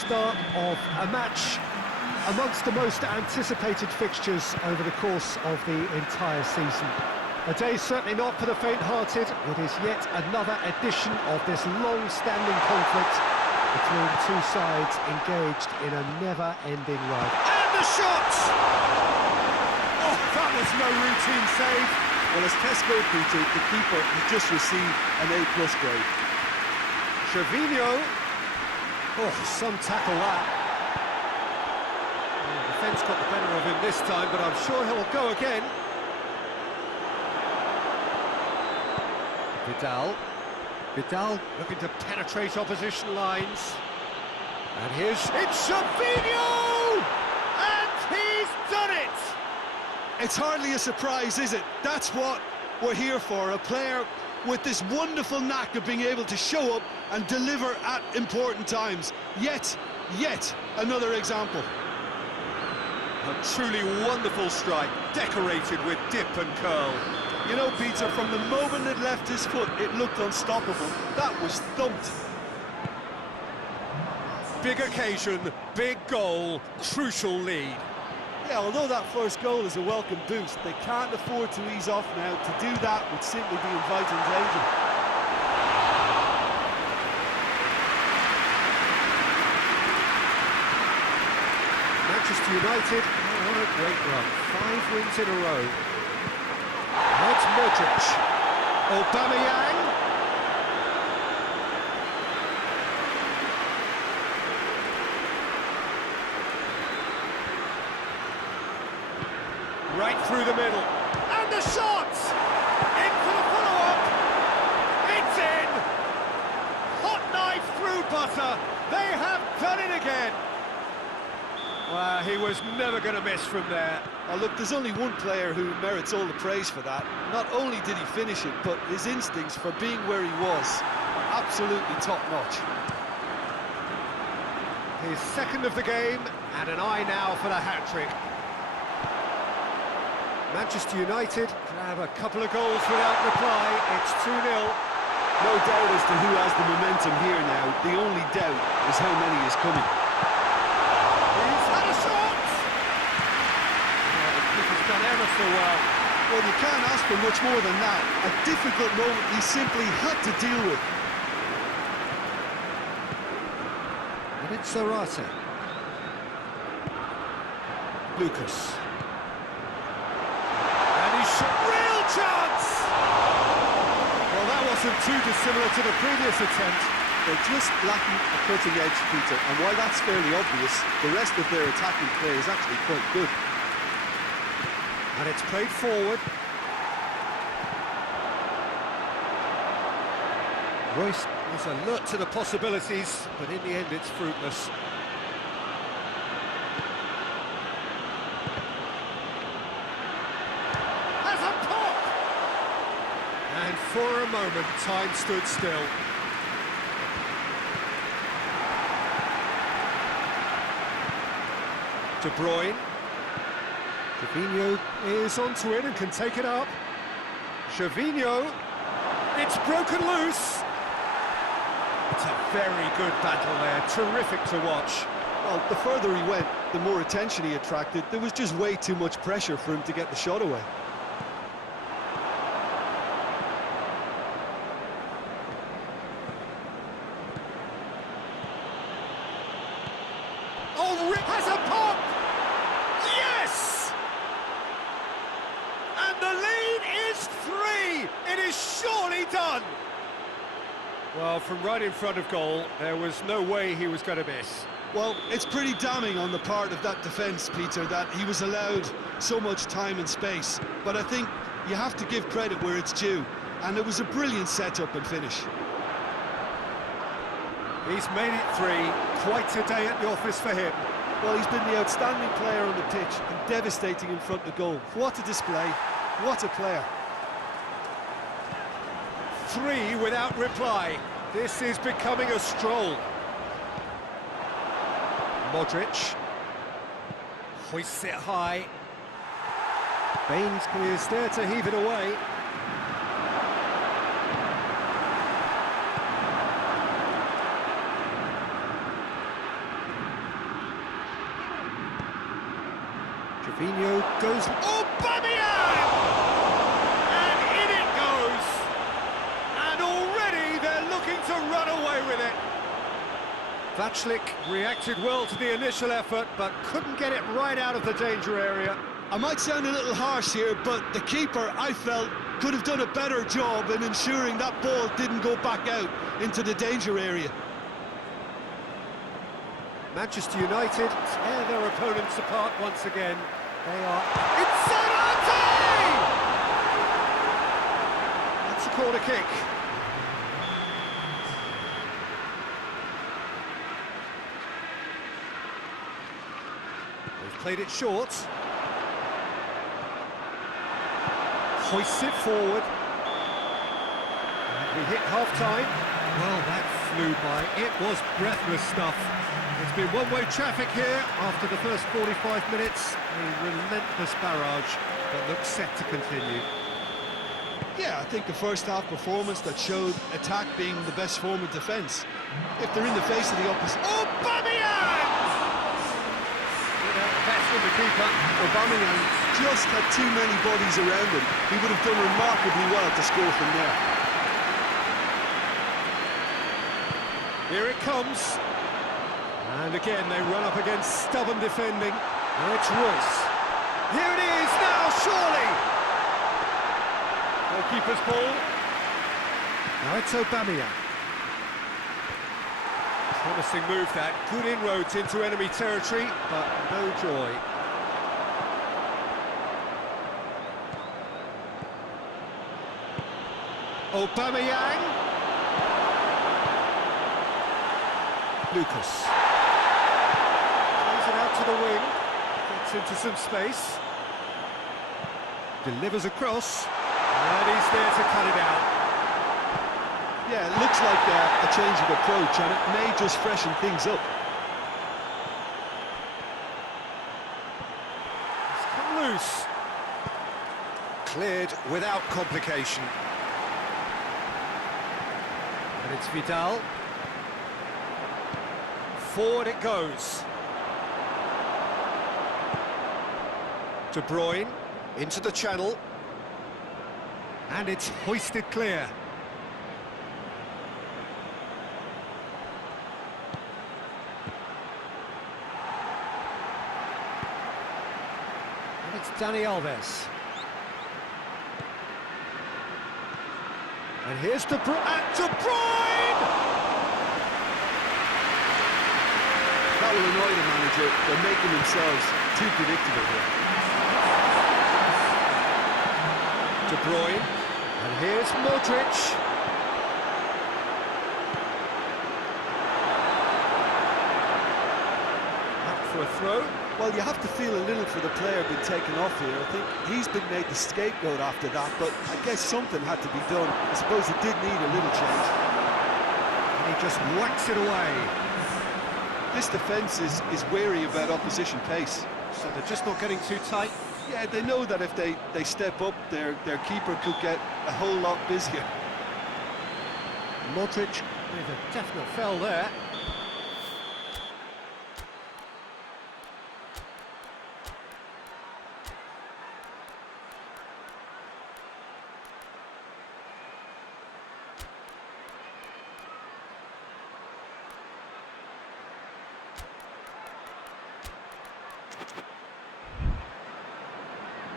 start of a match amongst the most anticipated fixtures over the course of the entire season. A day certainly not for the faint-hearted. It is yet another edition of this long-standing conflict between two sides engaged in a never-ending ride. And the shot! Oh, that was no routine save. Well, as Tesco Peter, the keeper has just received an A+ grade. Trevino. Oh, some tackle that. Well, the defence got the better of him this time, but I'm sure he'll go again. Vidal looking to penetrate opposition lines. And it's Trevino! And he's done it! It's hardly a surprise, is it? That's what we're here for, a player with this wonderful knack of being able to show up and deliver at important times. Yet another example. A truly wonderful strike, decorated with dip and curl. You know, Peter, from the moment it left his foot, it looked unstoppable. That was thumped. Big occasion, big goal, crucial lead. Yeah, although that first goal is a welcome boost, they can't afford to ease off now. To do that would simply be inviting danger. Manchester United, what a great run. 5 wins in a row. That's Modric. Aubameyang. Right through the middle. And the shot! In for the follow-up. It's in! Hot knife through butter. They have done it again. Well, he was never going to miss from there. Oh, look, there's only one player who merits all the praise for that. Not only did he finish it, but his instincts for being where he was are absolutely top-notch. His second of the game, and an eye now for the hat-trick. Manchester United grab a couple of goals without reply. It's 2-0. No doubt as to who has the momentum here now. The only doubt is how many is coming. He's had a shot! Oh, the keeper's done ever so well. Well, you can't ask for much more than that. A difficult moment he simply had to deal with. And it's Zarate. Lucas. Real chance! Well, that wasn't too dissimilar to the previous attempt. They're just lacking a cutting edge, Peter, and while that's fairly obvious, the rest of their attacking play is actually quite good. And it's played forward. Royce is alert to the possibilities, but in the end it's fruitless. And for a moment, time stood still. De Bruyne. Trevino is onto it and can take it up. Trevino. It's broken loose. It's a very good battle there. Terrific to watch. Well, the further he went, the more attention he attracted. There was just way too much pressure for him to get the shot away. Has a pop! Yes! And the lead is 3! It is surely done! Well, from right in front of goal, there was no way he was going to miss. Well, it's pretty damning on the part of that defence, Peter, that he was allowed so much time and space. But I think you have to give credit where it's due. And it was a brilliant setup and finish. He's made it 3. Quite a day at the office for him. Well, he's been the outstanding player on the pitch and devastating in front of goal. What a display, what a player. 3 without reply. This is becoming a stroll. Modric. Hoists it high. Baines is there to heave it away. Fabinho goes... Oh, Aubameyang! And in it goes! And already they're looking to run away with it. Vaclik reacted well to the initial effort, but couldn't get it right out of the danger area. I might sound a little harsh here, but the keeper, I felt, could have done a better job in ensuring that ball didn't go back out into the danger area. Manchester United tear their opponents apart once again. They are inside Arte! That's a corner kick. They've played it short. Hoists it forward. And we hit half-time. Well, that flew by. It was breathless stuff. It's been one-way traffic here after the first 45 minutes. A relentless barrage that looks set to continue. Yeah, I think a first-half performance that showed attack being the best form of defence. If they're in the face of the opposite... Aubameyang! That's from the keeper. Aubameyang just had too many bodies around him. He would have done remarkably well to score from there. Here it comes. And again, they run up against stubborn defending. Now it's Royce. Here it is now, surely! Goalkeeper's ball. Now it's Aubameyang. Promising move that. Good inroads into enemy territory, but no joy. Aubameyang. Lucas. Plays it out to the wing. Gets into some space. Delivers across. And he's there to cut it out. Yeah, it looks like a change of approach, and it may just freshen things up. It's come loose. Cleared without complication. And it's Vidal. Forward it goes. De Bruyne into the channel. And it's hoisted clear. And it's Dani Alves. And here's De Bruyne. And De Bruyne! That will annoy the manager. They're making themselves too predictable here. De Bruyne. And here's Modric. Up for a throw. Well, you have to feel a little for the player being taken off here. I think he's been made the scapegoat after that, but I guess something had to be done. I suppose it did need a little change. And he just whacks it away. This defence is wary about opposition pace. So they're just not getting too tight. Yeah, they know that if they step up, their keeper could get a whole lot busier. Modric with a definite foul there.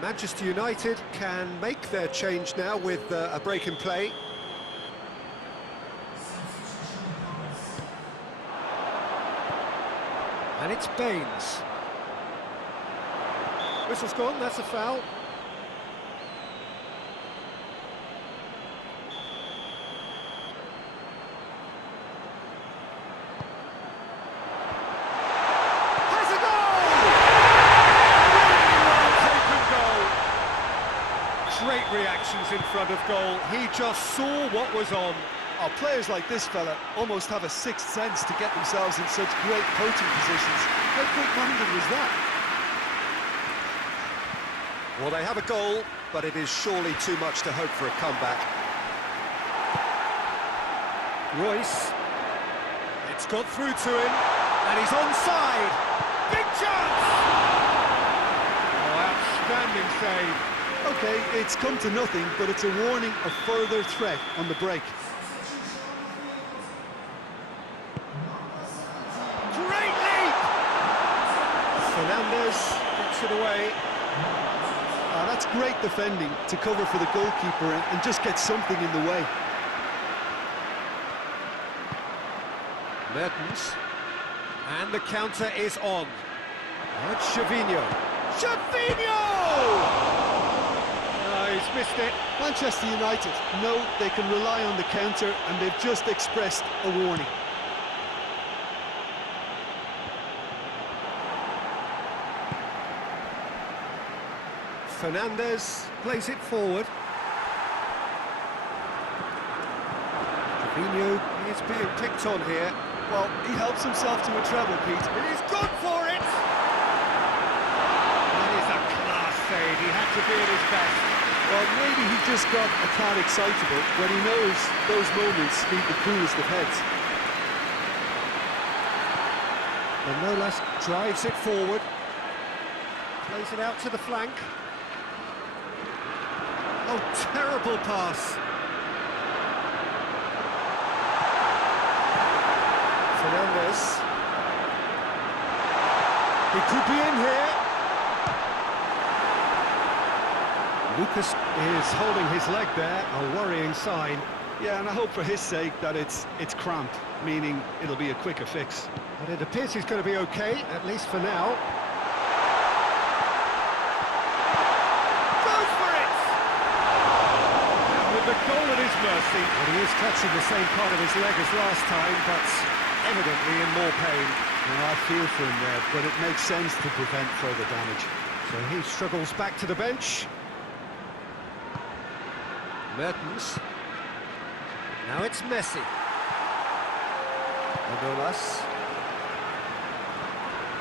Manchester United can make their change now with a break in play. And it's Baines. Whistle's gone, that's a foul. Great reactions in front of goal. He just saw what was on. Oh, players like this fella almost have a sixth sense to get themselves in such great coaching positions. How quick-minded was that? Well, they have a goal, but it is surely too much to hope for a comeback. Royce. It's got through to him, and he's onside. Big chance! Oh, save. Okay, it's come to nothing, but it's a warning of further threat on the break. Great leap! Fernandez gets it away. That's great defending to cover for the goalkeeper and just get something in the way. Mertens. And the counter is on. Now it's Gervinho. Gervinho! No, he's missed it. Manchester United know they can rely on the counter, and they've just expressed a warning. Fernandez plays it forward. Gervinho is being picked on here. Well, he helps himself to a treble, Pete. And he's gone for it! That is a class save. He had to be at his best. Well, maybe he just got a tad excitable when he knows those moments need the coolest of heads. Manolas drives it forward. Plays it out to the flank. Oh, terrible pass. Fernandez. He could be in here. Lucas is holding his leg there, a worrying sign. Yeah, and I hope for his sake that it's cramp, meaning it'll be a quicker fix. But it appears he's going to be okay, at least for now. Goes for it! And with the goal at his mercy. Well, he is touching the same part of his leg as last time, but evidently in more pain. Now, I feel for him there, but it makes sense to prevent further damage. So he struggles back to the bench. Mertens. Now it's Messi. Manolas.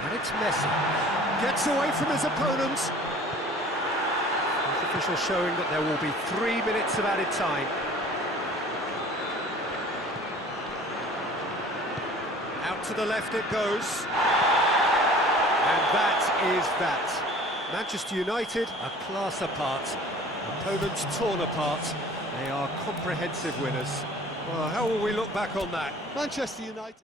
And it's Messi. Gets away from his opponents. The official showing that there will be 3 minutes of added time. Out to the left it goes. And that is that. Manchester United, a class apart. Opponents torn apart. They are comprehensive winners. Well, how will we look back on that? Manchester United.